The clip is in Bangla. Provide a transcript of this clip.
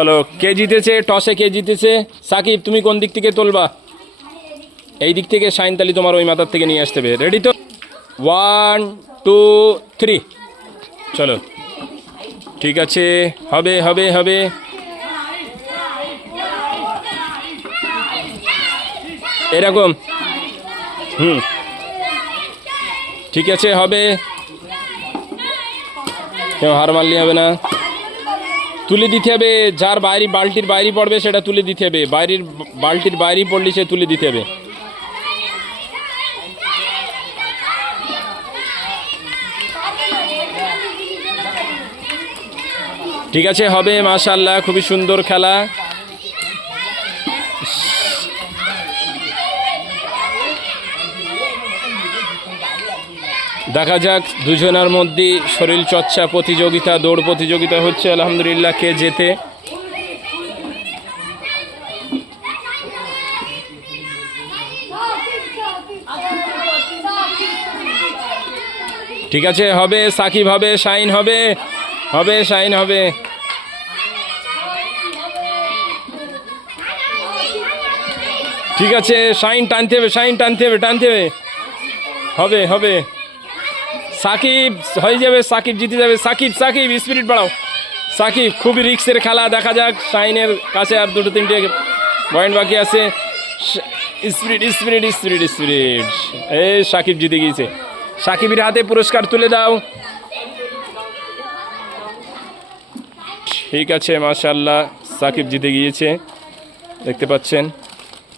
চলো, কে জিতেছে? টসে কে জিতেছে? সাকিব, তুমি কোন দিক থেকে তুলবা? এই দিক থেকে শাইন তালি তোমার ওই মাথার থেকে নিয়ে আসতে হবে। রেডি তো? 1 2 3 চলো। ঠিক আছে, হবে হবে হবে। এরকম ঠিক আছে, হবে। কেউ হার মারলে হবে না, তুলে দিতে হবে। যার বাইরে বালতির বাইরে পড়বে সেটা তুলে দিতে হবে। বাইরের বালতির বাইরে পড়লে সে তুলে দিতে হবে। ঠিক আছে, হবে। মাশাআল্লাহ, খুবই সুন্দর খেলা। দেখা যাক দুজনের মধ্যে শরীর চর্চা প্রতিযোগিতা, দৌড় প্রতিযোগিতা হচ্ছে। আলহামদুলিল্লাহ, কে জেতে? ঠিক আছে, হবে। সাকিব হবে, শাইন হবে, হবে শাইন হবে। ঠিক আছে, শাইন টানতে হবে, শাইন টানতে হবে, টানতে হবে। হবে হবে। সাকিব হয়ে যাবে, সাকিব জিতে যাবে। সাকিব সাকিব স্পিরিট বাড়াও। সাকিব, খুবই রিক্সের খেলা। দেখা যাক, শাইনের কাছে আর 2-3টে পয়েন্ট বাকি আছে। Spirit spirit spirit spirit. এই সাকিব জিতে গিয়েছে। সাকিবের হাতে পুরস্কার তুলে দাও। ঠিক আছে, মাশাআল্লাহ, সাকিব জিতে গিয়েছে, দেখতে পাচ্ছেন।